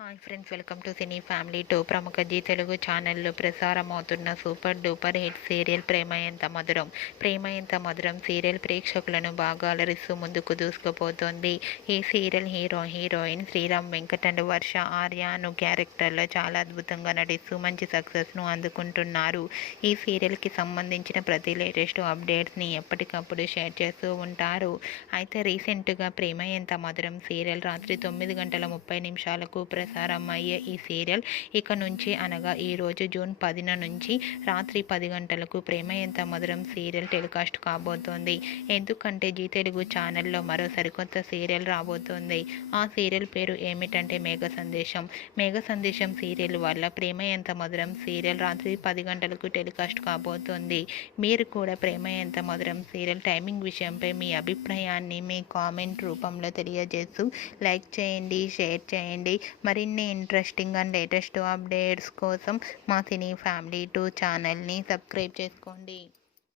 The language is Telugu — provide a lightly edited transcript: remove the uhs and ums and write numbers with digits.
Hi friends, welcome to cine family 2. ప్రముఖ జీ తెలుగు ఛానల్లో ప్రసారమవుతున్న సూపర్ డూపర్ హిట్ సీరియల్ ప్రేమ ఎంత మధురం. ప్రేమ ఎంత మధురం సీరియల్ ప్రేక్షకులను బాగా అలరిస్తూ ముందుకు దూసుకుపోతోంది. ఈ serial heroine Sriram Venkat and Varsha Arya అను క్యారెక్టర్లో చాలా అద్భుతంగా నటిస్తూ మంచి సక్సెస్ను అందుకుంటున్నారు. ఈ సీరియల్కి సంబంధించిన ప్రతి లేటెస్ట్ అప్డేట్స్ని ఎప్పటికప్పుడు షేర్ చేస్తూ ఉంటారు. అయితే రీసెంట్గా ప్రేమ ఎంత మధురం సీరియల్ రాత్రి 9:30 ప్రసారం అయ్యే ఈ సీరియల్ ఇక నుంచి అనగా ఈరోజు జూన్ 10 నుంచి రాత్రి 10 గంటలకు ప్రేమ ఎంత మధురం సీరియల్ టెలికాస్ట్ కాబోతోంది. ఎందుకంటే జీ తెలుగు ఛానల్లో మరో సరికొత్త సీరియల్ రాబోతోంది. ఆ సీరియల్ పేరు ఏమిటంటే మేఘ సందేశం సీరియల్ వల్ల ప్రేమ ఎంత మధురం సీరియల్ రాత్రి 10 గంటలకు టెలికాస్ట్ కాబోతోంది. మీరు కూడా ప్రేమ ఎంత మధురం సీరియల్ టైమింగ్ విషయంపై మీ అభిప్రాయాన్ని మీ కామెంట్ రూపంలో తెలియజేస్తూ లైక్ చేయండి, షేర్ చేయండి. మరిన్ని ఇంట్రెస్టింగ్ అండ్ లేటెస్ట్ అప్డేట్స్ కోసం మా సినీ ఫ్యామిలీ 2 ఛానల్ని సబ్స్క్రైబ్ చేసుకోండి.